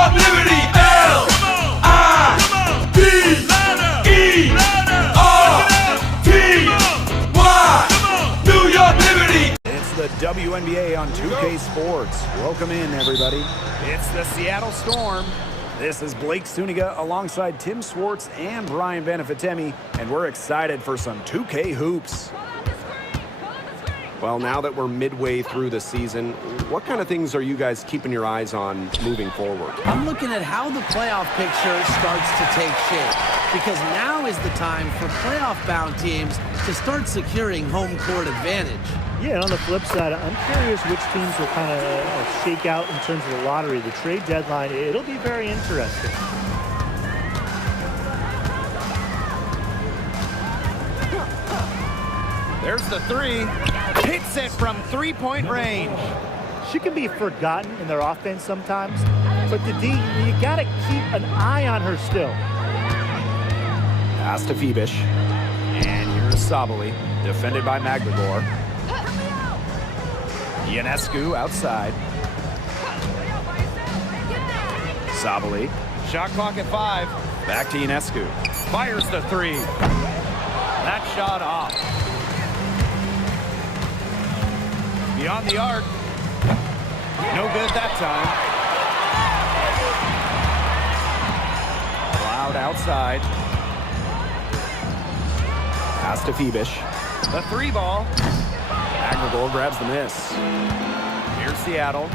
York Liberty. L-I-B-E-R-T-Y. New York Liberty. It's the WNBA on 2K Sports. Welcome in, everybody. It's the Seattle Storm. This is Blake Suniga alongside Tim Swartz and Brian Benefitemi, and we're excited for some 2K hoops. Well, now that we're midway through the season, what kind of things are you guys keeping your eyes on moving forward? I'm looking at how the playoff picture starts to take shape, because now is the time for playoff-bound teams to start securing home court advantage. Yeah, and on the flip side, I'm curious which teams will kind of shake out in terms of the lottery. The trade deadline, it'll be very interesting. There's the three. Hits it from three-point range. She can be forgotten in their offense sometimes, but the D, you got to keep an eye on her still. Pass to Phoebish. And here's Sabali, defended by Magdagor. Ionescu outside. Sabali. Shot clock at 5. Back to Ionescu. Fires the three. That shot off. Beyond the arc. No good that time. Loud outside. Pass to Phoebish. The three ball. Magdagor grabs the miss. Here's Seattle.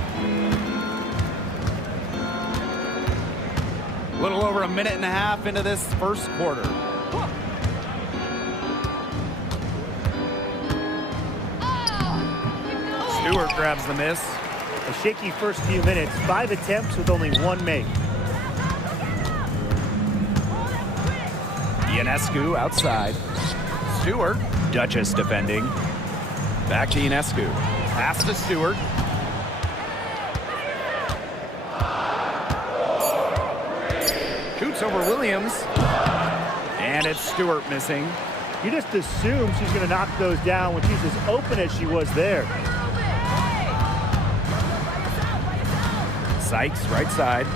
A little over a minute and a half into this first quarter. Stewart grabs the miss. A shaky first few minutes, 5 attempts with only 1 make. Ionescu outside. Stewart. Duchess defending. Back to Ionescu. Pass to Stewart. Shoots over Williams. And it's Stewart missing. You just assume she's going to knock those down when she's as open as she was there. Sykes, right side.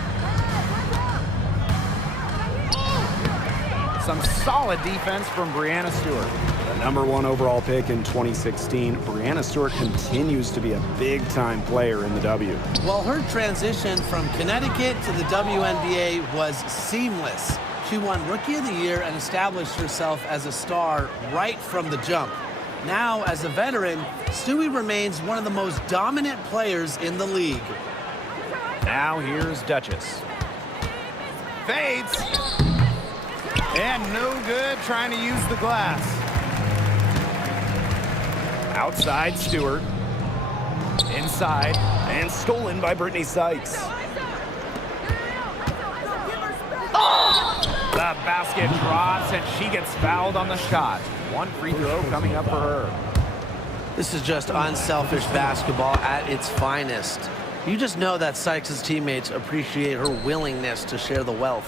Some solid defense from Breanna Stewart. The #1 overall pick in 2016, Breanna Stewart continues to be a big-time player in the W. Well, her transition from Connecticut to the WNBA was seamless. She won Rookie of the Year and established herself as a star right from the jump. Now, as a veteran, Stewie remains one of the most dominant players in the league. Now here's Duchess. Fades. And no good trying to use the glass. Outside Stewart. Inside. And stolen by Brittany Sykes. The basket drops and she gets fouled on the shot. 1 free throw coming up for her. This is just unselfish basketball at its finest. You just know that Sykes' teammates appreciate her willingness to share the wealth.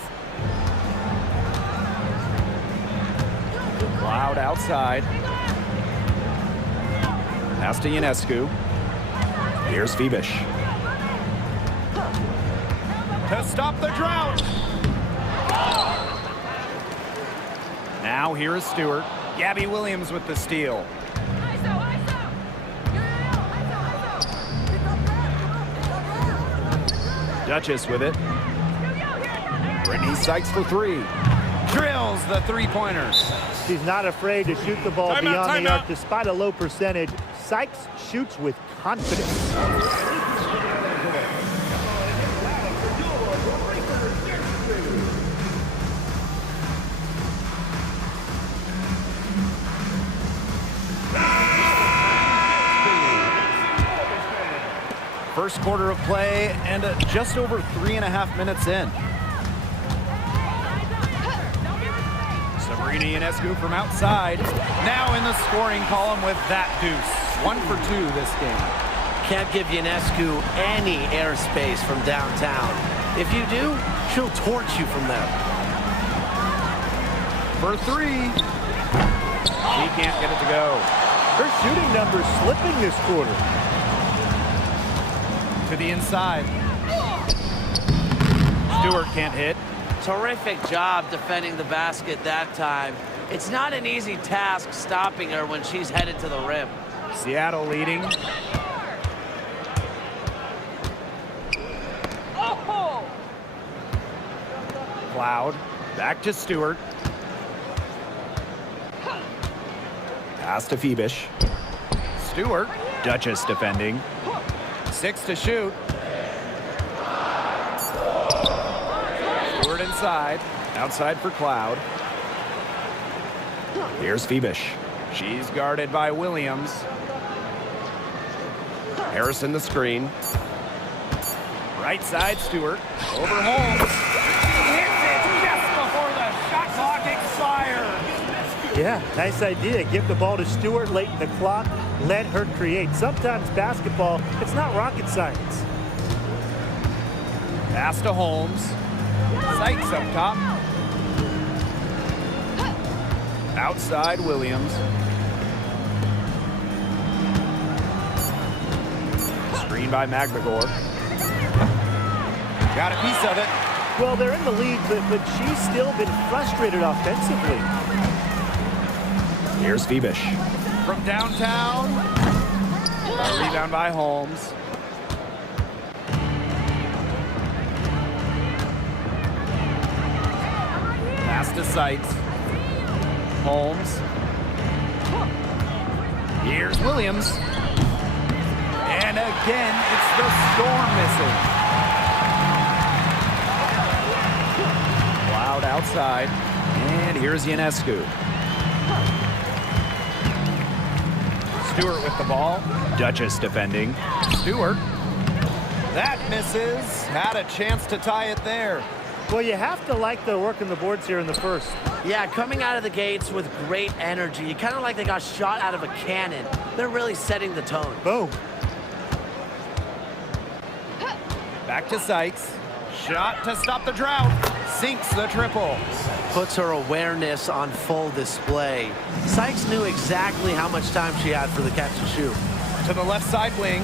Loud outside. Pass to Ionescu. Here's Phoebish. To stop the drought. Now here is Stewart. Gabby Williams with the steal. Duchess with it. Brittany Sykes for 3. Drills the three-pointers. She's not afraid to shoot the ball beyond the arc despite a low percentage. Sykes shoots with confidence. First quarter of play and just over 3.5 minutes in. Sabrina Ionescu from outside. Now in the scoring column with that deuce. 1 for 2 this game. Can't give Ionescu any airspace from downtown. If you do, she'll torch you from there. For 3. She can't get it to go. Her shooting numbers slipping this quarter. To the inside. Stewart can't hit. Terrific job defending the basket that time. It's not an easy task stopping her when she's headed to the rim. Seattle leading. Cloud. Back to Stewart. Pass to Phoebish. Stewart. Duchess defending. 6 to shoot. Stewart inside. Outside for Cloud. Here's Phoebish. She's guarded by Williams. Harrison the screen. Right side, Stewart. Over Holmes. Hits it just before the shot clock expires. Yeah, nice idea. Give the ball to Stewart late in the clock. Let her create. Sometimes basketball, it's not rocket science. Pass to Holmes. Sykes up top. Outside, Williams. Screen by McGregor. Got a piece of it. Well, they're in the lead, but she's still been frustrated offensively. Here's Phoebish. From downtown. A rebound by Holmes. Pass to Sykes. Holmes. Here's Williams. And again, it's the Storm missing. Cloud outside. And here's Ionescu. Stewart with the ball. Duchess defending. Stewart. That misses. Had a chance to tie it there. Well, you have to like the work on the boards here in the first. Yeah, coming out of the gates with great energy. Kind of like they got shot out of a cannon. They're really setting the tone. Boom. Back to Sykes. Shot to stop the drought. Sinks the triple. Puts her awareness on full display. Sykes knew exactly how much time she had for the catch and shoot. To the left side wing.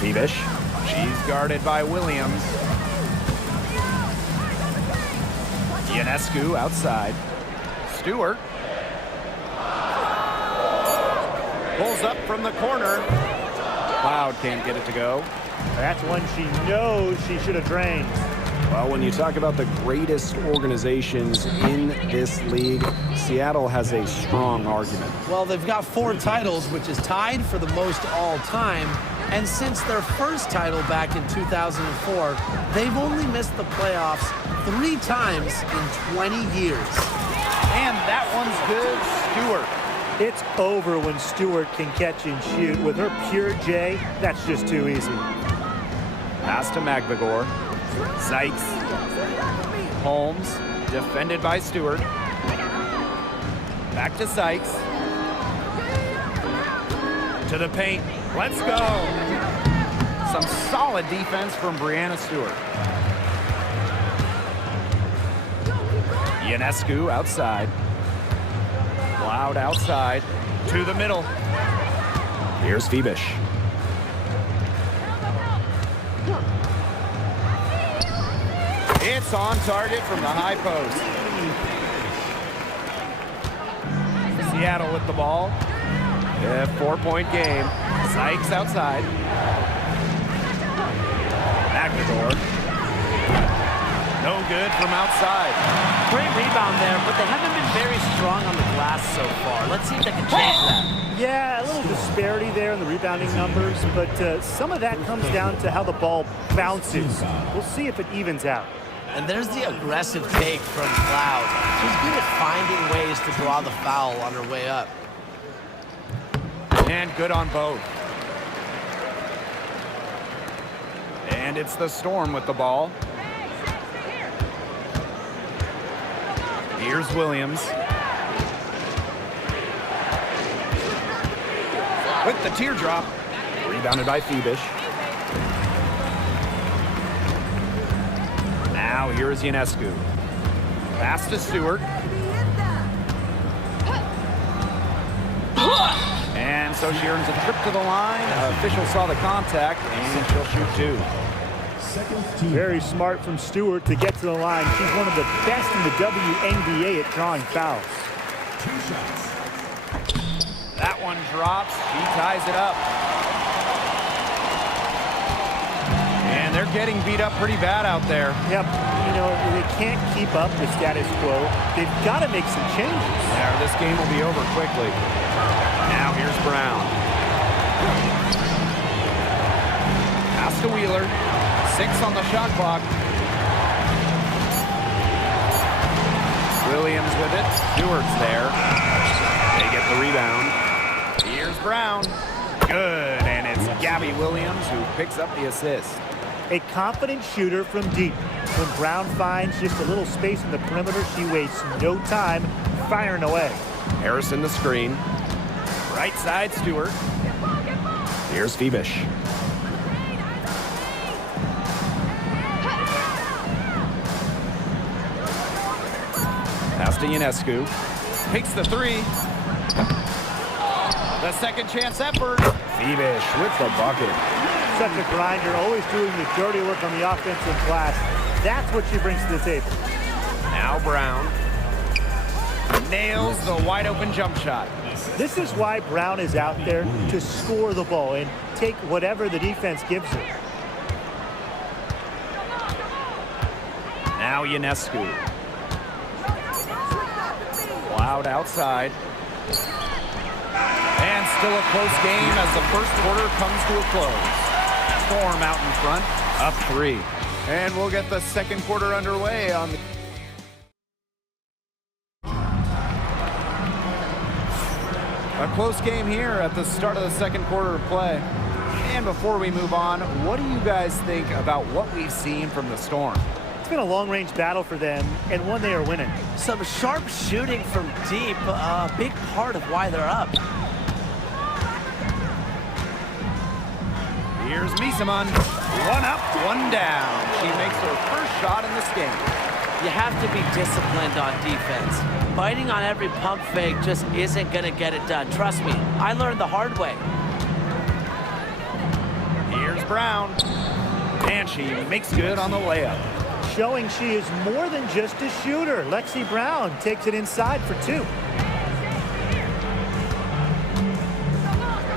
Phoebish. She's guarded by Williams. Ionescu outside. Stewart. Pulls up from the corner. Cloud can't get it to go. That's one she knows she should have drained. Well, when you talk about the greatest organizations in this league, Seattle has a strong argument. Well, they've got 4 titles, which is tied for the most all time. And since their first title back in 2004, they've only missed the playoffs 3 times in 20 years. And that one's good. Stewart. It's over when Stewart can catch and shoot. With her pure J, that's just too easy. Pass to McGregor. Sykes. Holmes. Defended by Stewart. Back to Sykes. To the paint. Let's go. Some solid defense from Brianna Stewart. Ionescu outside. Cloud outside. To the middle. Here's Phoebish. It's on target from the high post. Seattle with the ball. A 4-point game. Sykes outside. McGregor. No good from outside. Great rebound there, but they haven't been very strong on the glass so far. Let's see if they can change that. Yeah, a little disparity there in the rebounding numbers, but some of that comes down to how the ball bounces. We'll see if it evens out. And there's the aggressive take from Cloud. She's good at finding ways to draw the foul on her way up. And good on both. And it's the Storm with the ball. Here's Williams. With the teardrop. Rebounded by Phoebish. Now here's Ionescu. Pass to Stewart. And so she earns a trip to the line. Official saw the contact, and she'll shoot 2. Very smart from Stewart to get to the line. She's one of the best in the WNBA at drawing fouls. That one drops. She ties it up. And they're getting beat up pretty bad out there. Yep. You know, they can't keep up the status quo. They've got to make some changes. Yeah, this game will be over quickly. Now here's Brown. Pass to Wheeler. 6 on the shot clock. Williams with it. Stewart's there. They get the rebound. Here's Brown. Good, and it's Gabby Williams who picks up the assist. A confident shooter from deep. When Brown finds just a little space in the perimeter, she wastes no time firing away. Harrison the screen. Right side, Stewart. Here's Febish. Pass to Ionescu. Takes the 3. The second chance effort. Febish with the bucket. Such a grinder, always doing the dirty work on the offensive glass. That's what she brings to the table. Now Brown. Nails the wide open jump shot. This is why Brown is out there, to score the ball and take whatever the defense gives her. Now Ionescu. Loud outside. And still a close game as the first quarter comes to a close. Storm out in front, up 3. And we'll get the second quarter underway on the... A close game here at the start of the second quarter of play. And before we move on, what do you guys think about what we've seen from the Storm? It's been a long-range battle for them, and one they are winning. Some sharp shooting from deep, a big part of why they're up. Here's Misaman. 1 up, 1 down. She makes her first shot in this game. You have to be disciplined on defense. Biting on every pump fake just isn't going to get it done. Trust me, I learned the hard way. Here's Brown. And she makes good on the layup. Showing she is more than just a shooter. Lexi Brown takes it inside for 2.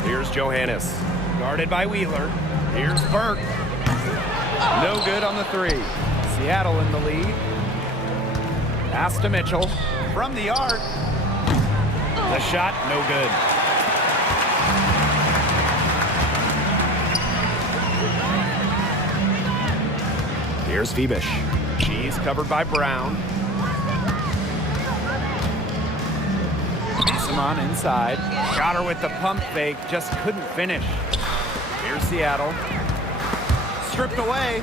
Here's Johannes. Guarded by Wheeler. Here's Burke. No good on the 3. Seattle in the lead. Pass to Mitchell. From the arc. The shot, no good. Here's Febish. She's covered by Brown. Simon inside. Got her with the pump fake. Just couldn't finish. Here's Seattle. Stripped away.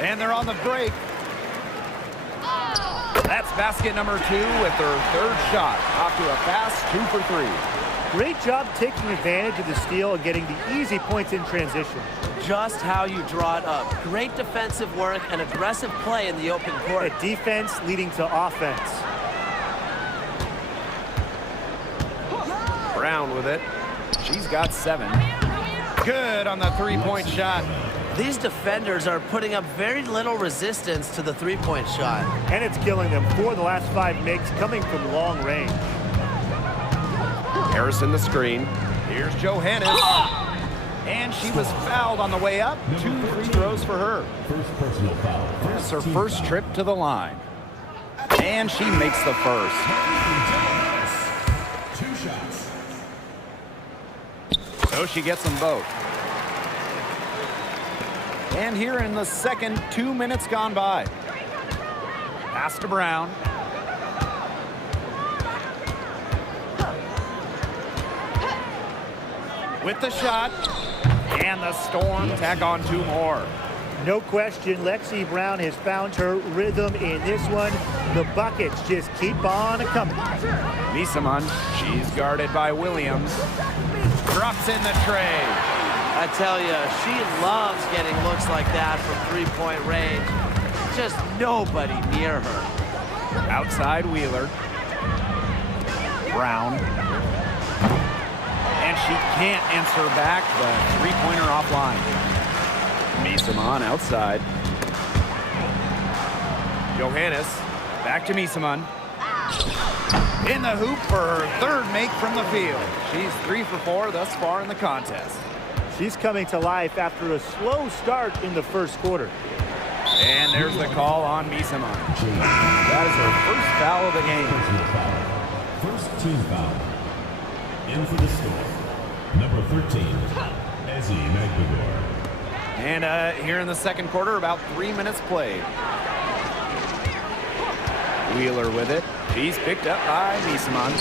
And they're on the break. That's basket number 2 with her 3rd shot. Off to a fast 2 for 3. Great job taking advantage of the steal and getting the easy points in transition. Just how you draw it up. Great defensive work and aggressive play in the open court. A defense leading to offense. Brown with it. She's got 7. Good on the 3-point shot. These defenders are putting up very little resistance to the 3-point shot. And it's killing them. 4 of the last 5 makes coming from long range. Harrison the screen. Here's Johannes. And she was fouled on the way up. 2 free throws for her. This is her first trip to the line. And she makes the first. 2 shots. So she gets them both. And here in the second, 2 minutes gone by. Pass to Brown. With the shot. And the Storm tack on 2 more. No question, Lexi Brown has found her rhythm in this one. The buckets just keep on coming. Misaman, she's guarded by Williams. Drops in the tray. I tell you, she loves getting looks like that from 3-point range. Just nobody near her. Outside Wheeler. Brown. And she can't answer back the 3-pointer offline. Misaman outside. Johannes back to Misaman. In the hoop for her third make from the field. She's 3 for 4 thus far in the contest. She's coming to life after a slow start in the first quarter. And there's the call on Misaman. That is her first foul of the game. First team foul. In for the Storm, number 13, Ezzy Magdagor. And here in the second quarter, about 3 minutes played. Wheeler with it. She's picked up by Misaman.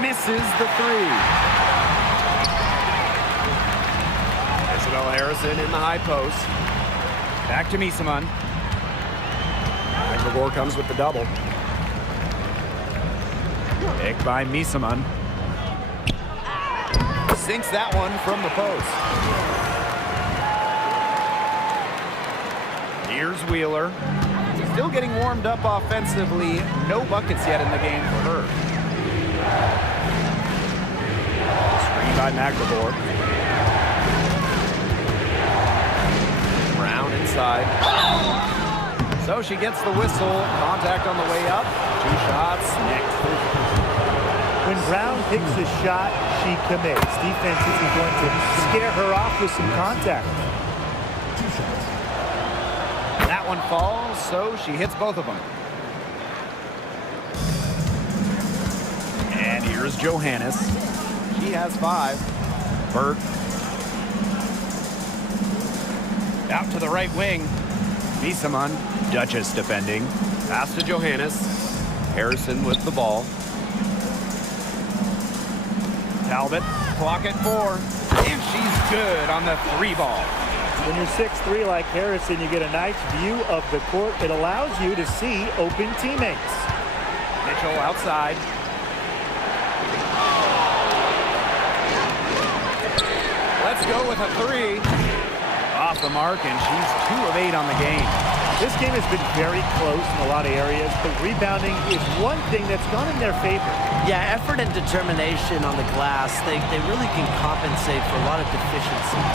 Misses the 3. Isabel Harrison in the high post. Back to Misaman. Magdagor comes with the double. Picked by Misaman. Sinks that one from the post. Here's Wheeler. Still getting warmed up offensively. No buckets yet in the game for her. Screen by Magdagor. Brown inside. So she gets the whistle. Contact on the way up. 2 shots next. When Brown picks a shot, she commits. Defense isn't going to scare her off with some contact. 2 shots. That one falls, so she hits both of them. And here's Johannes. She has 5. Burt. Out to the right wing. Misaman, Duchess defending. Pass to Johannes. Harrison with the ball. Talbot, clock at 4. And she's good on the 3 ball. When you're 6'3" like Harrison, you get a nice view of the court. It allows you to see open teammates. Mitchell outside. Let's go with a 3. Off the mark, and she's 2 of 8 on the game. This game has been very close in a lot of areas, but rebounding is one thing that's gone in their favor. Yeah, effort and determination on the glass, they really can compensate for a lot of deficiencies.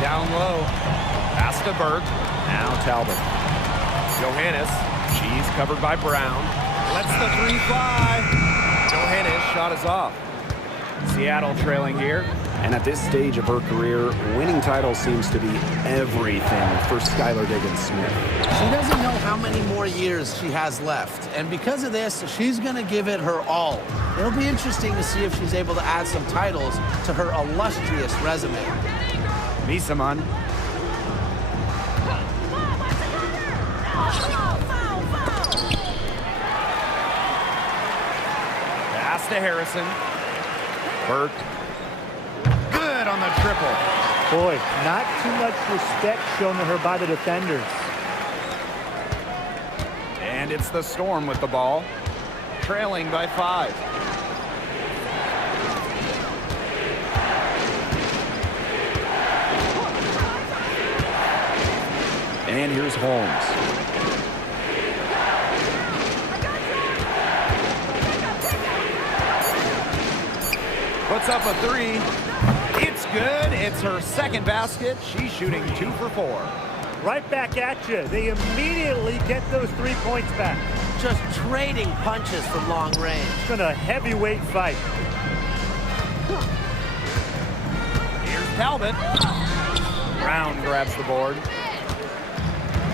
Down low. Pass to Burt. Now Talbot. Johannes. She's covered by Brown. Lets the 3 fly. Johannes' shot is off. Seattle trailing here. And at this stage of her career, winning titles seems to be everything for Skylar Diggins-Smith. She doesn't know how many more years she has left. And because of this, she's going to give it her all. It'll be interesting to see if she's able to add some titles to her illustrious resume. Misaman. Pass to Harrison. Burt. Good on the triple. Boy, not too much respect shown to her by the defenders. And it's the Storm with the ball, trailing by 5. And here's Holmes. Puts up a 3. It's good. It's her second basket. She's shooting 2 for 4. Right back at you. They immediately get those 3 points back. Just trading punches from long range. It's been a heavyweight fight. Here's Talbot. Brown grabs the board.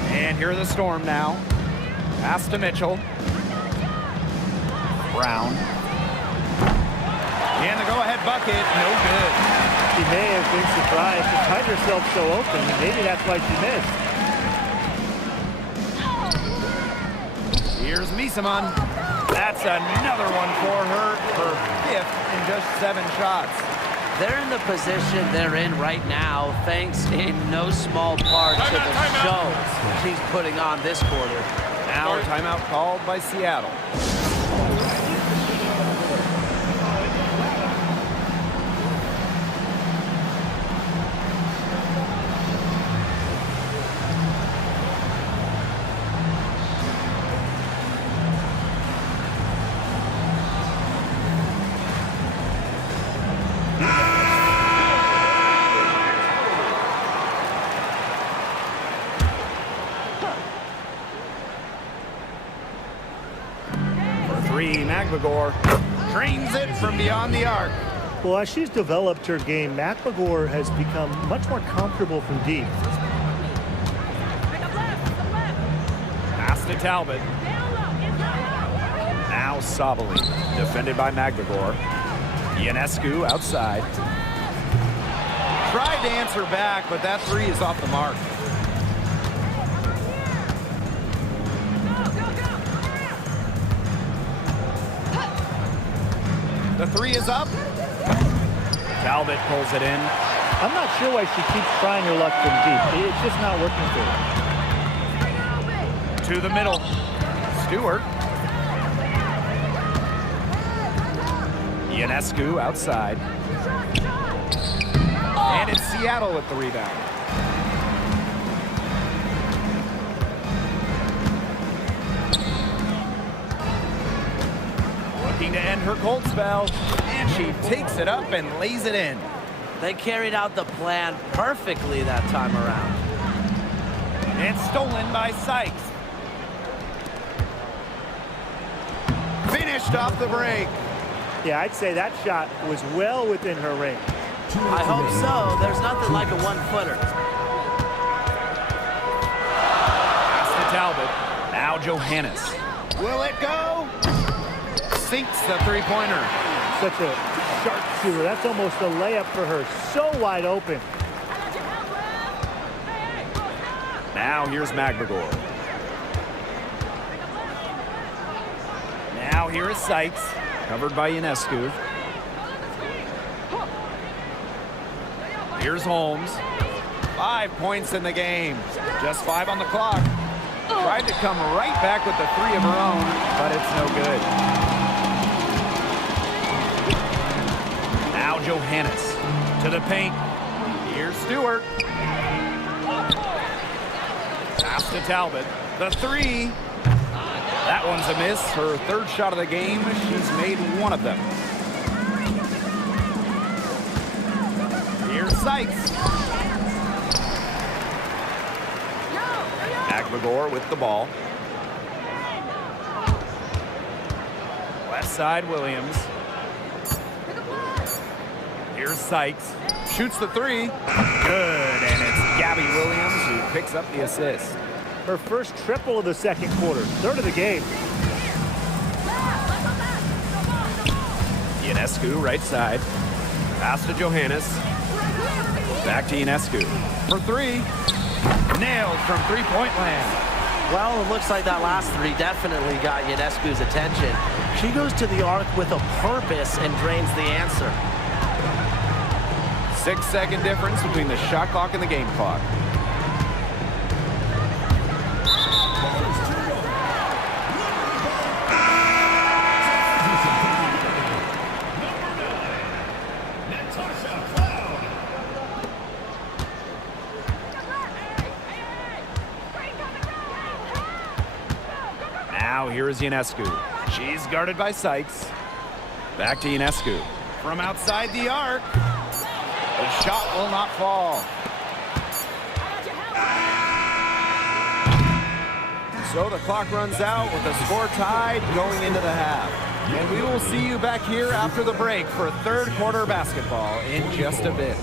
And here are the Storm now. Pass to Mitchell. Brown. And the go-ahead bucket, no good. She may have been surprised to find herself so open. Maybe that's why she missed. Here's Misaman. That's another one for her. Her 5th in just 7 shots. They're in the position they're in right now, thanks in no small part to the show she's putting on this quarter. Now a timeout called by Seattle. McMagor drains it from beyond the arc. Well, as she's developed her game, McMagor has become much more comfortable from deep. Pass to Talbot. Now Sabali, defended by McMagor. Ionescu outside. Tried to answer back, but that three is off the mark. The three is up. Talbot pulls it in. I'm not sure why she keeps trying her luck from deep. It's just not working for her. To the middle. Stewart. Ionescu outside. And it's Seattle with the rebound. Looking to end her cold spell. And she takes it up and lays it in. They carried out the plan perfectly that time around. And stolen by Sykes. Finished off the break. Yeah, I'd say that shot was well within her range. I hope so. There's nothing like a one-footer. Pass to Talbot. Now Johannes. Will it go? Sinks the three-pointer. Such a sharp shooter. That's almost a layup for her. So wide open. Now here's McMagor. Now here is Sykes. Covered by Ionescu. Here's Holmes. 5 points in the game. Just 5 on the clock. Tried to come right back with the three of her own, but it's no good. Now Johannes to the paint. Here's Stewart. Pass to Talbot. The three. That one's a miss. Her third shot of the game. She's made one of them. Here's Sykes. McMagor with the ball. Left side, Williams. Here's Sykes. Shoots the three. Good, and it's Gabby Williams who picks up the assist. Her first triple of the second quarter. Third of the game. Ionescu, right side. Pass to Johannes. Back to Ionescu. For three. Nailed from three-point land. Well, it looks like that last three definitely got Ionescu's attention. She goes to the arc with a purpose and drains the answer. 6-second difference between the shot clock and the game clock. Now here is Ionescu. She's guarded by Sykes. Back to Ionescu. From outside the arc. The shot will not fall. So the clock runs out with the score tied going into the half. And we will see you back here after the break for third quarter basketball in just a bit.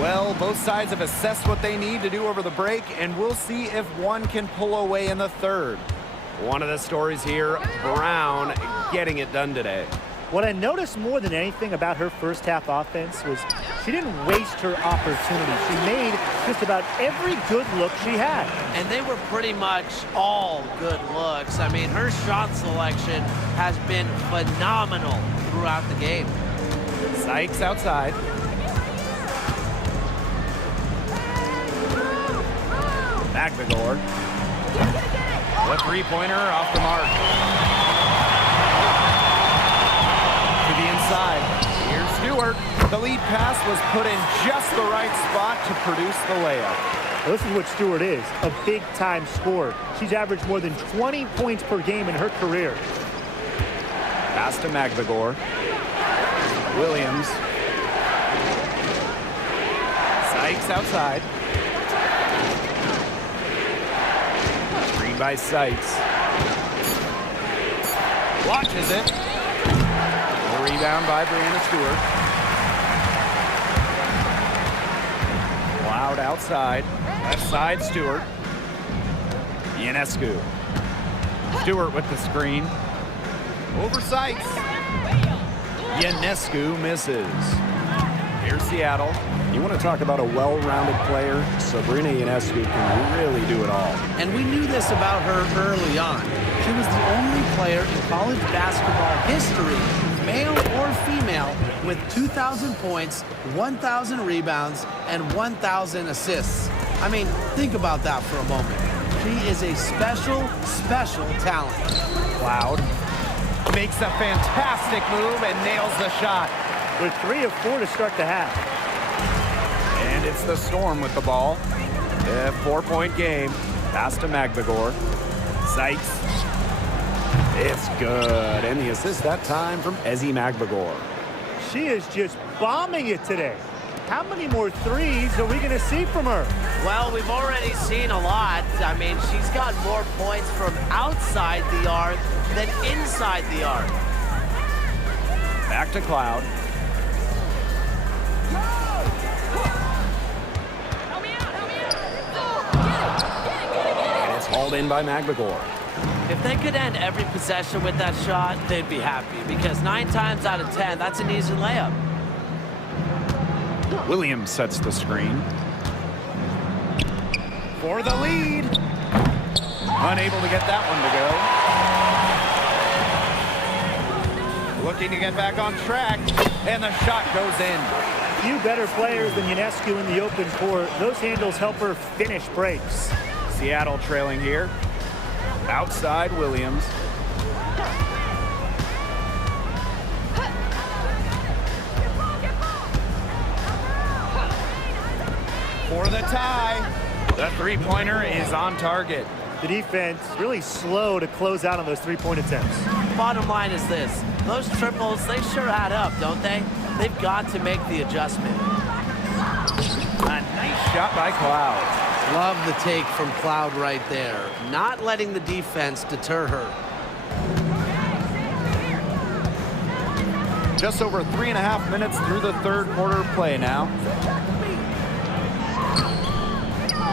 Well, both sides have assessed what they need to do over the break, and we'll see if one can pull away in the third. One of the stories here, Brown getting it done today. What I noticed more than anything about her first half offense was she didn't waste her opportunity. She made just about every good look she had. And they were pretty much all good looks. I mean, her shot selection has been phenomenal throughout the game. Sykes outside. McMagor. The three-pointer off the mark. Stewart. The lead pass was put in just the right spot to produce the layup. This is what Stewart is, a big-time scorer. She's averaged more than 20 points per game in her career. Pass to Magbagor. Williams. Sykes outside. Screen by Sykes. Watches it. A rebound by Brianna Stewart. Cloud outside. Left side, Stewart. Ionescu. Stewart with the screen. Over Sykes. Ionescu misses. Here's Seattle. You want to talk about a well-rounded player? Sabrina Ionescu can really do it all. And we knew this about her early on. She was the only player in college basketball history, male or female, with 2,000 points, 1,000 rebounds, and 1,000 assists. I mean, think about that for a moment. She is a special, special talent. Cloud makes a fantastic move and nails the shot. With 3 of 4 to start the half. And it's the Storm with the ball. A 4-point game. Pass to Magbagor. Sykes. It's good. And the assist that time from Ezzy Magbagor. She is just bombing it today. How many more threes are we going to see from her? Well, we've already seen a lot. I mean, she's got more points from outside the arc than inside the arc. Back to Cloud. And it's hauled in by Magbagor. If they could end every possession with that shot, they'd be happy, because 9 times out of 10, that's an easy layup. Williams sets the screen. For the lead. Unable to get that one to go. Looking to get back on track, and the shot goes in. Few better players than Ionescu in the open court. Those handles help her finish breaks. Seattle trailing here. Outside Williams. For the tie. The three-pointer is on target. The defense really slow to close out on those three-point attempts. Bottom line is this. Those triples, they sure add up, don't they? They've got to make the adjustment. A nice shot by Cloud. Love the take from Cloud right there. Not letting the defense deter her. Just over 3.5 minutes through the third quarter play now.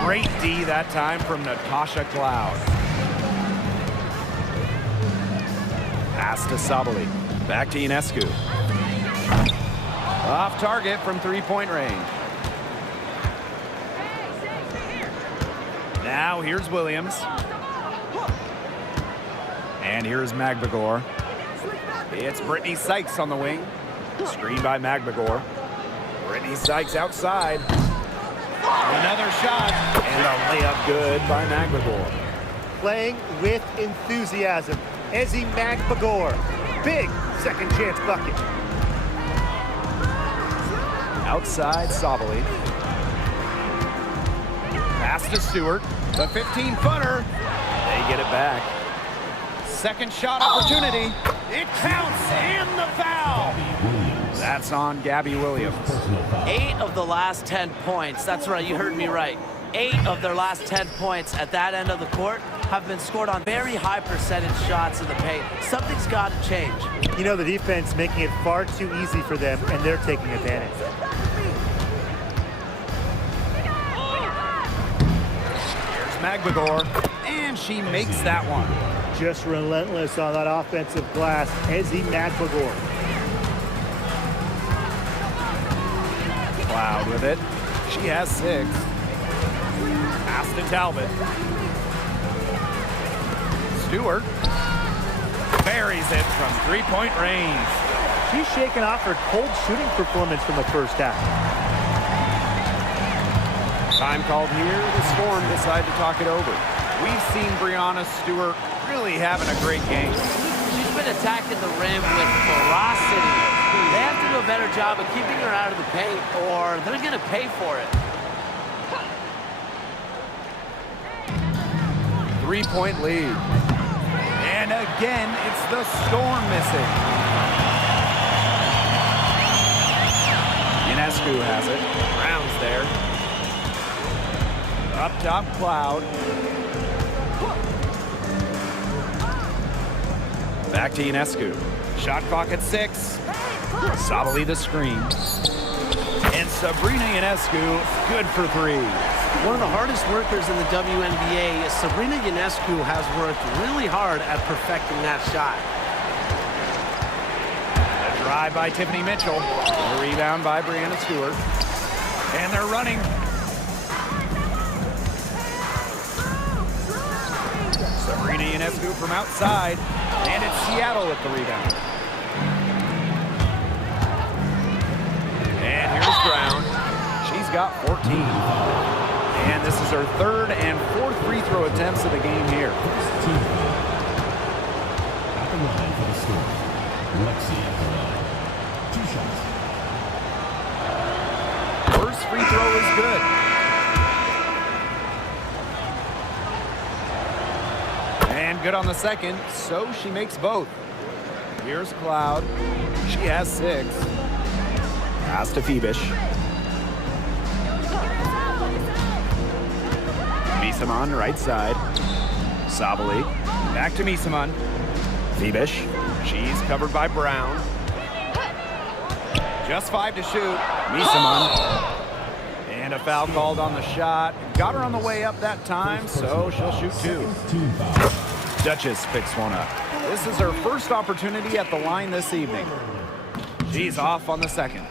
Great D that time from Natasha Cloud. Pass to Sabali. Back to Ionescu. Off target from three-point range. Now here's Williams. And here's Magbagor. It's Brittany Sykes on the wing. Screen by Magbagor. Brittany Sykes outside. Another shot. And a layup good by Magbagor. Playing with enthusiasm. Ezzy Magbagor. Big second chance bucket. Outside Sabali. Pass to Stewart. The 15-footer. They get it back. Second shot opportunity. It counts, and the foul. That's on Gabby Williams. 8 of the last 10 points. That's right, you heard me right. 8 of their last 10 points at that end of the court have been scored on very high percentage shots in the paint. Something's got to change. You know, the defense making it far too easy for them, and they're taking advantage. Magbagor, and she makes that one. Just relentless on that offensive glass, Ezzy Magbagor. Cloud with it. She has 6. Pass to Talbot. Stewart buries it from three-point range. She's shaken off her cold shooting performance from the first half. Time called here. The Storm decide to talk it over. We've seen Brianna Stewart really having a great game. She's been attacking the rim with ferocity. They have to do a better job of keeping her out of the paint, or they're going to pay for it. 3-point lead. And again, it's the Storm missing. Ionescu has it. Brown's there. Up top, Cloud. Back to Ionescu. Shot clock at 6. Sabali the screen. And Sabrina Ionescu, good for 3. One of the hardest workers in the WNBA, Sabrina Ionescu, has worked really hard at perfecting that shot. A drive by Tiffany Mitchell. A rebound by Brianna Stewart. And they're running. Sabrina Ionescu from outside. And it's Seattle with the rebound. And here's Brown. She's got 14. And this is her 3rd and 4th free throw attempts of the game here. Team foul. At the line for the Storm, Lexi at the line. 2 shots. First free throw is good. And good on the second, so she makes both. Here's Cloud. She has 6. Pass to Phoebish. Misaman, right side. Sabali. Back to Misaman. Phoebish. She's covered by Brown. Just 5 to shoot. Misaman. And a foul called on the shot. Got her on the way up that time, so she'll shoot 2. Team foul. Duchess picks one up. This is her first opportunity at the line this evening. She's off on the second.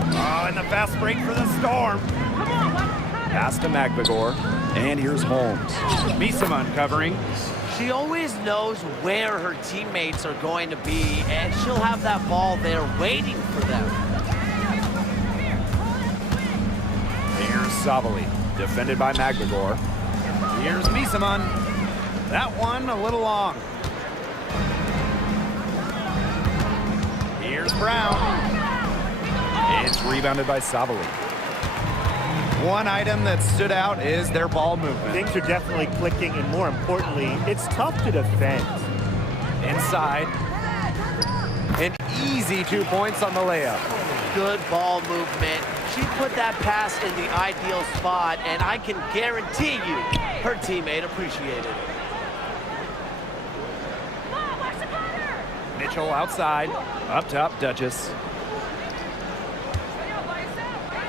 Oh, and the fast break for the Storm. Pass to Magbagor. And here's Holmes. Misaman covering. She always knows where her teammates are going to be, and she'll have that ball there waiting for them. Here's Sabali, defended by Magbagor. Here's Misaman. That one a little long. Here's Brown. It's rebounded by Sabali. One item that stood out is their ball movement. Things are definitely clicking, and more importantly, it's tough to defend. Inside. An easy 2 points on the layup. Good ball movement. She put that pass in the ideal spot, and I can guarantee you her teammate appreciated it. Mitchell outside. Up top, Duchess.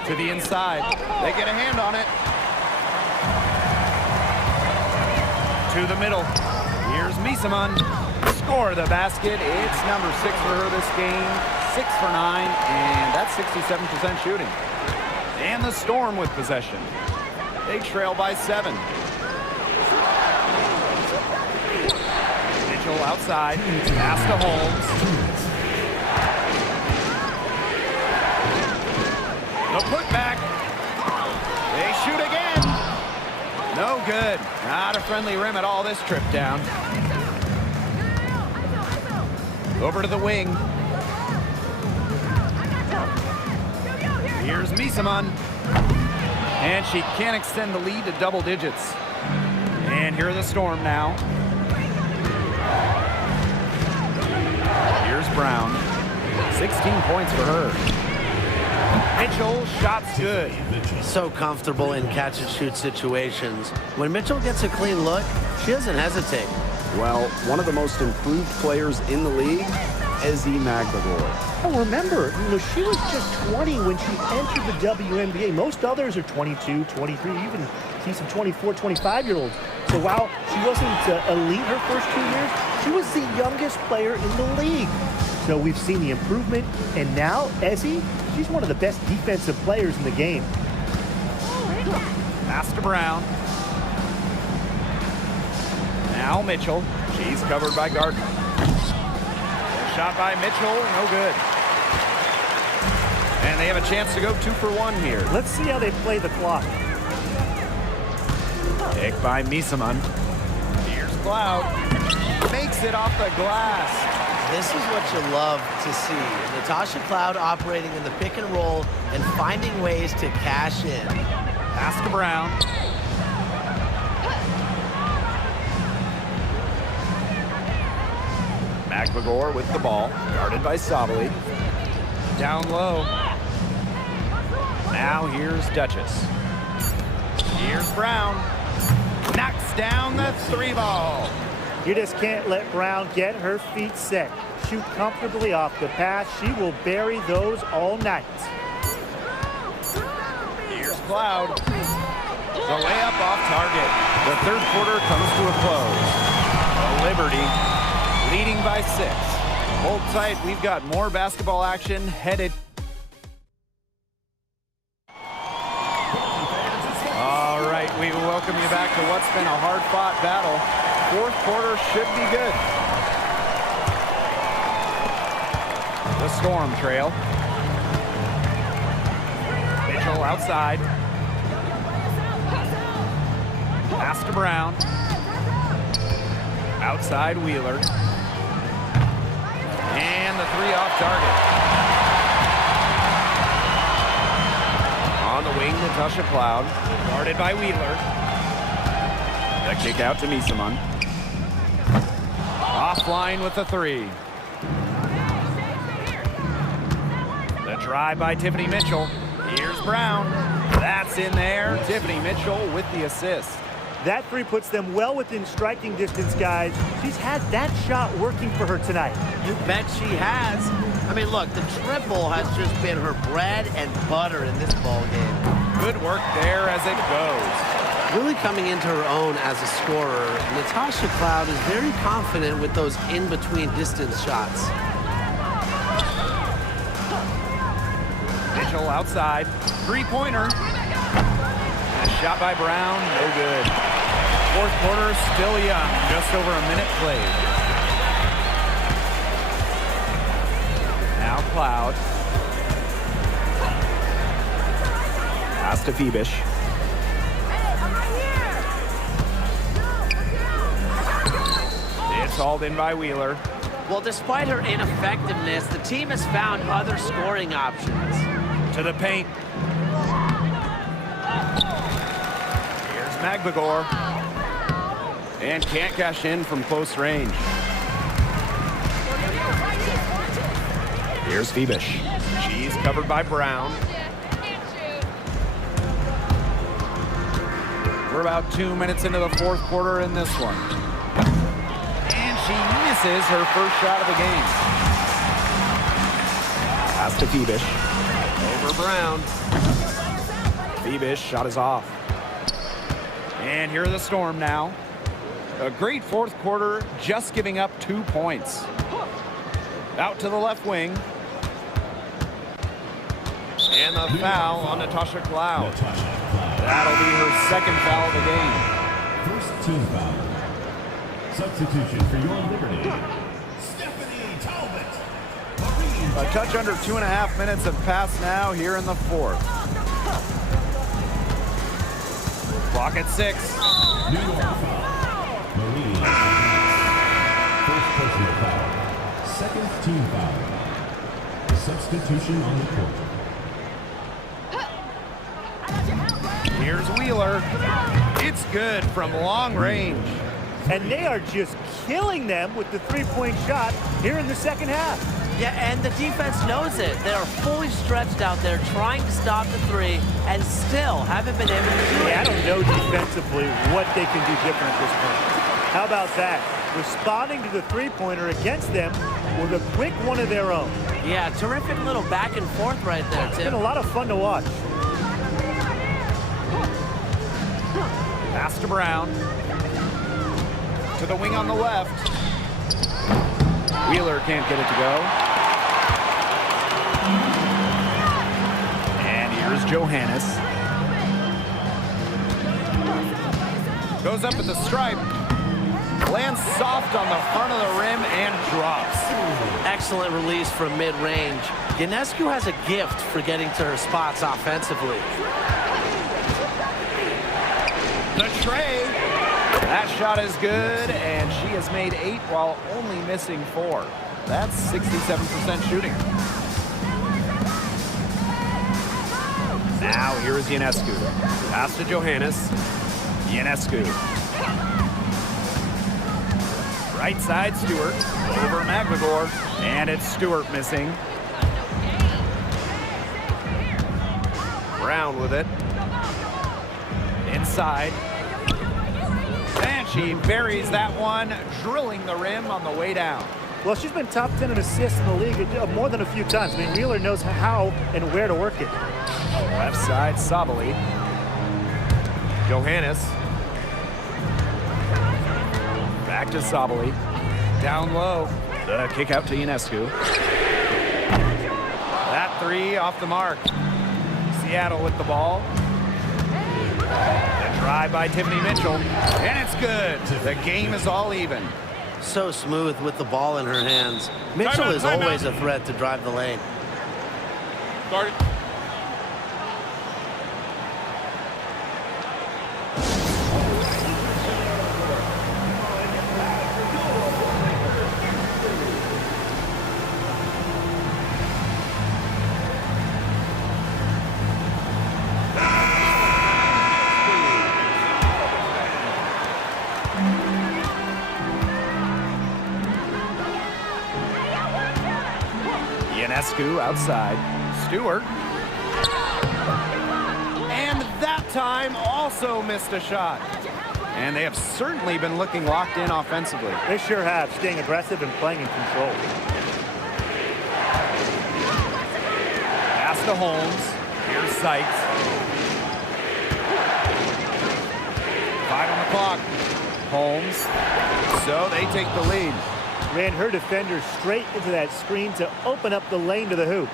To the inside. They get a hand on it. To the middle. Here's Misaman. Score the basket. It's number 6 for her this game. 6 for 9, and that's 67% shooting. And the Storm with possession. They trail by 7. Mitchell outside. Pass to Holmes. The putback. They shoot again. No good. Not a friendly rim at all this trip down. Over to the wing. Here's Misaman. And she can't extend the lead to double digits. And here are the Storm now. Here's Brown. 16 points for her. Mitchell, shots good. So comfortable in catch-and-shoot situations. When Mitchell gets a clean look, she doesn't hesitate. Well, one of the most improved players in the league, Ezi Magbagor. Oh, remember, she was just 20 when she entered the WNBA. Most others are 22, 23, even see some 24, 25-year-olds. So while she wasn't elite her first 2 years, she was the youngest player in the league. So we've seen the improvement, and now Ezi, she's one of the best defensive players in the game. Pass to Brown. Now Mitchell. She's covered by Gardner. Shot by Mitchell, no good. And they have a chance to go 2 for 1 here. Let's see how they play the clock. Pick by Misaman. Here's Cloud. makes it off the glass. This is what you love to see. Natasha Cloud operating in the pick and roll and finding ways to cash in. Pass to Brown. McVigor with the ball, guarded by Sabali. Down low. Now here's Duchess. Here's Brown. Knocks down the 3-ball. You just can't let Brown get her feet set. Shoot comfortably off the pass. She will bury those all night. Here's Cloud. The layup off target. The third quarter comes to a close. Liberty leading by 6. Hold tight. We've got more basketball action headed. All right, we welcome you back to what's been a hard-fought battle. Fourth quarter should be good. The Storm trail. Mitchell outside. Pass to Brown. Outside Wheeler. And the 3 off target. On the wing, Natasha Cloud. Guarded by Wheeler. The kick out to Misaman. Offline with the 3. The drive by Tiffany Mitchell. Here's Brown. That's in there. Tiffany Mitchell with the assist. That 3 puts them well within striking distance, guys. She's had that shot working for her tonight. You bet she has. I mean, look, the triple has just been her bread and butter in this ball game. Good work there as it goes. Really coming into her own as a scorer, Natasha Cloud is very confident with those in-between distance shots. Mitchell outside. 3-pointer. A shot by Brown, no good. Fourth quarter still young, just over a minute played. Now Cloud. Pass to Phoebish. It's hauled in by Wheeler. Well, despite her ineffectiveness, the team has found other scoring options. To the paint. Here's McVigor. And can't cash in from close range. Here's Phoebish. She's covered by Brown. We're about 2 minutes into the fourth quarter in this one. And she misses her first shot of the game. Pass to Phoebish. Over Brown. Phoebish, shot is off. And here are the Storm now. A great fourth quarter, just giving up 2 points. Out to the left wing. And the foul on Natasha Cloud. That'll be her second foul of the game. First team foul. Substitution for your Liberty. Stephanie Talbot. A touch under 2.5 minutes have passed now here in the fourth. Clock at 6. New York foul. Marie. First personal foul. Second team foul. Substitution on the court. Here's Wheeler. It's good from long range. And they are just killing them with the 3-point shot here in the second half. Yeah, and the defense knows it. They are fully stretched out there trying to stop the 3 and still haven't been able to do it. I don't know defensively what they can do different at this point. How about that? Responding to the 3-pointer against them with a quick one of their own. Yeah, terrific little back and forth right there, It's Tim. been a lot of fun to watch. Pass to Brown. To the wing on the left. Wheeler can't get it to go. And here's Johannes. Goes up at the stripe. Lands soft on the front of the rim and drops. Excellent release from mid-range. Ionescu has a gift for getting to her spots offensively. The tray. That shot is good, and she has made 8 while only missing 4. That's 67% shooting. Now here is Ionescu. Pass to Johannes. Ionescu. Right side, Stewart. Over Magvagor. And it's Stewart missing. Brown with it. Inside. And she buries that one, drilling the rim on the way down. Well, she's been top 10 in assists in the league more than a few times. I mean, Wheeler knows how and where to work it. Left side, Sabali. Johannes. Back to Sabali. Down low. The kick out to Ionescu. That 3 off the mark. Seattle with the ball. The drive by Tiffany Mitchell. And it's good. The game is all even. So smooth with the ball in her hands. Mitchell is always a threat to drive the lane. Started. Ionescu outside. Stewart. And that time also missed a shot. And they have certainly been looking locked in offensively. They sure have, staying aggressive and playing in control. Pass to Holmes. Here's Sykes. 5 on the clock. Holmes. So they take the lead. Ran her defender straight into that screen to open up the lane to the hoop.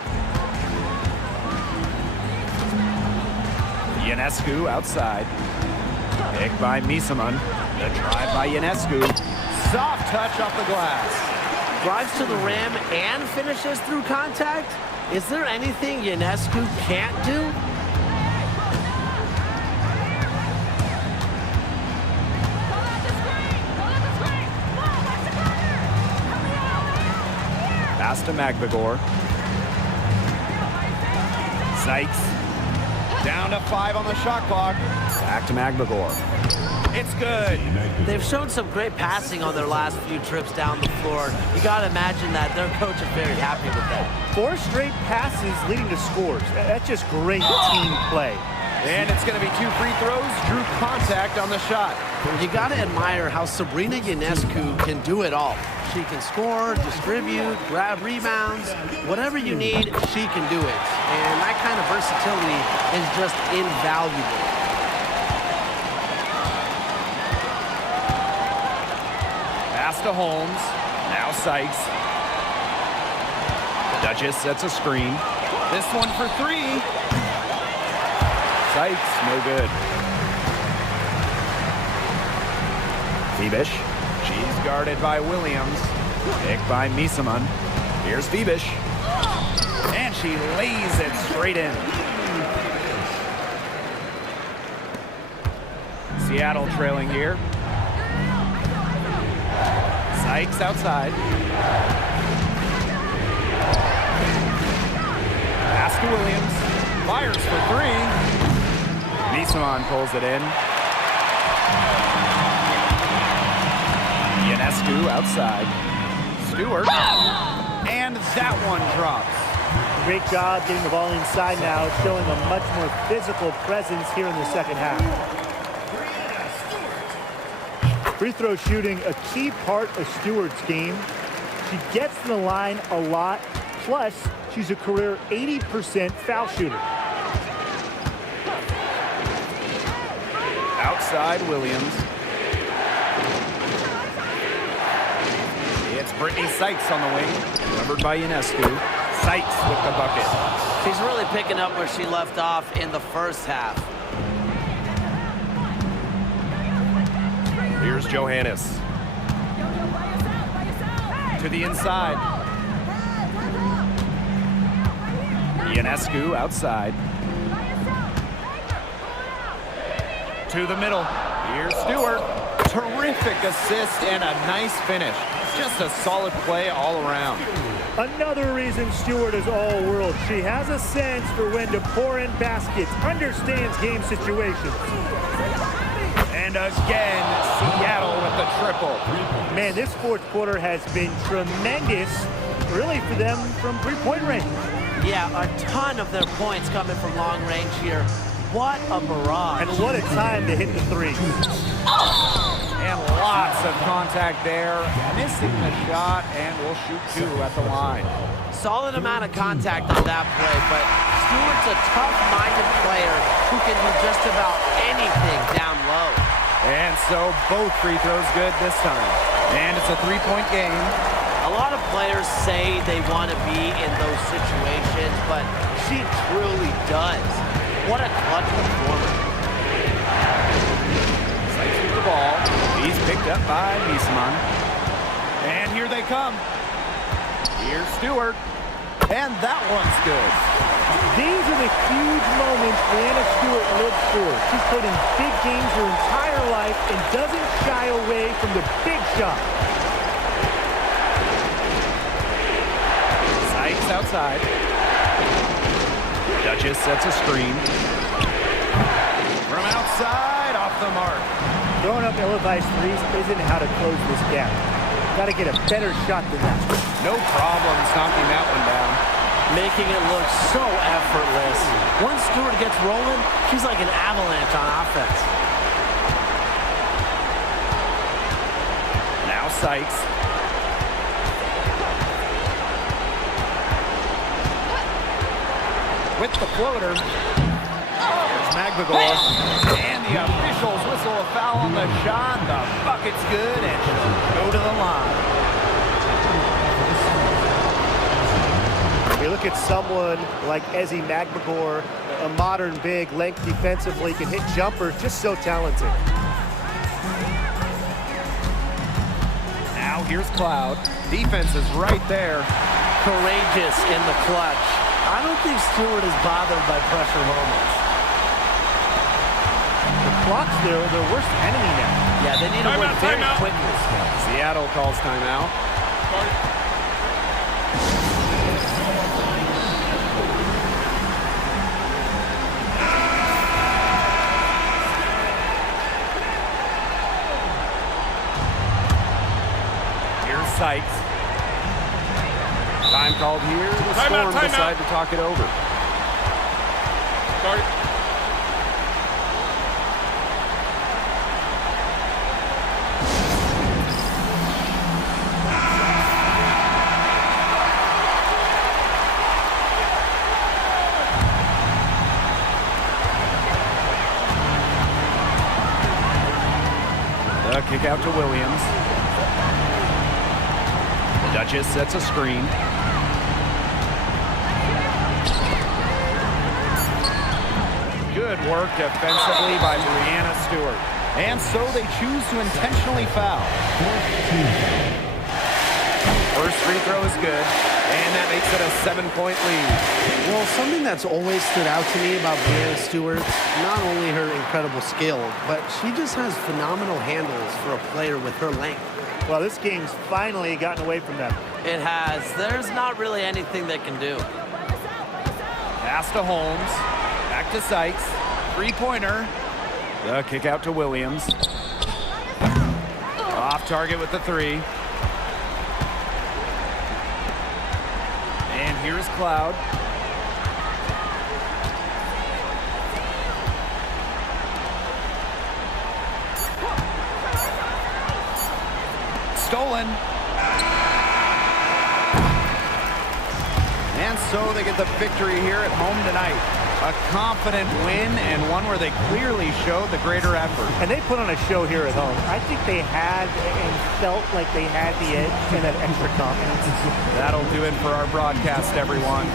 Ionescu outside. Pick by Misaman. The drive by Ionescu. Soft touch off the glass. Drives to the rim and finishes through contact? Is there anything Ionescu can't do? Pass to Magvagor. Sykes. Down to 5 on the shot clock. Back to Magvagor. It's good. They've shown some great passing on their last few trips down the floor. You got to imagine that their coach is very happy with that. 4 straight passes leading to scores. That's just great team play. And it's going to be 2 free throws. Drew contact on the shot. You got to admire how Sabrina Ionescu can do it all. She can score, distribute, grab rebounds. Whatever you need, she can do it. And that kind of versatility is just invaluable. Pass to Holmes. Now Sykes. The Duchess sets a screen. This one for 3. Sykes, no good. Phoebish. She's guarded by Williams. Pick by Misaman. Here's Phoebish. And she lays it straight in. Seattle trailing here. Sykes outside. Pass to Williams. Fires for 3. Misaman pulls it in. Ionescu outside. Stewart. And that one drops. Great job getting the ball inside now, showing a much more physical presence here in the second half. Free throw shooting, a key part of Stewart's game. She gets to the line a lot, plus she's a career 80% foul shooter. Outside Williams. It's Brittany Sykes on the wing. Covered by Ionescu. Sykes with the bucket. She's really picking up where she left off in the first half. Here's Johannes. To the inside. Ionescu outside. To the middle. Here's Stewart. terrific assist and a nice finish. Just a solid play all around. Another reason Stewart is all-world. She has a sense for when to pour in baskets, understands game situations. And again, Seattle with the triple. Man, this fourth quarter has been tremendous, really, for them from three-point range. Yeah, a ton of their points coming from long range here. What a barrage. And what a time to hit the three. And lots of contact there. Missing the shot, and we'll shoot two at the line. Solid amount of contact on that play, but Stewart's a tough-minded player who can do just about anything down low. And so both free throws good this time. And it's a three-point game. A lot of players say they want to be in those situations, but she truly does. What a clutch performer. Sykes with the ball. He's picked up by Niesman. And here they come. Here's Stewart. And that one's good. These are the huge moments Brianna Stewart lives for. She's played in big games her entire life and doesn't shy away from the big shot. Sykes outside. Duchess sets a screen. From outside, off the mark. Throwing up ill-advised threes isn't how to close this gap. Got to get a better shot than that. No problems knocking that one down. Making it look so effortless. Once Stewart gets rolling, she's like an avalanche on offense. Now Sykes. With the floater. There's Magbagor. And the officials whistle a foul on the shot. The bucket's good, and she'll go to the line. You look at someone like Ezzy Magbagor, a modern big, length defensively, can hit jumpers, just so talented. Now here's Cloud. Defense is right there. Courageous in the clutch. I don't think Stewart is bothered by pressure moments. The clock's their worst enemy now. Yeah, they need to work very quickly. Seattle calls timeout. Here's Sykes. Time called here. The Storm decide to talk it over. Start. The kick out to Williams. The Duchess sets a screen. Good work defensively by Brianna Stewart. And so they choose to intentionally foul. First free throw is good, and that makes it a 7-point lead. Well, something that's always stood out to me about Brianna Stewart, not only her incredible skill, but she just has phenomenal handles for a player with her length. Well, this game's finally gotten away from them. It has. There's not really anything they can do. Pass to Holmes. Back to Sykes. Three-pointer. The kick out to Williams. Off target with the three. And here's Cloud. Stolen. And so they get the victory here at home tonight. A confident win and one where they clearly showed the greater effort. And they put on a show here at home. I think they had and felt like they had the edge and that extra confidence. That'll do it for our broadcast, everyone.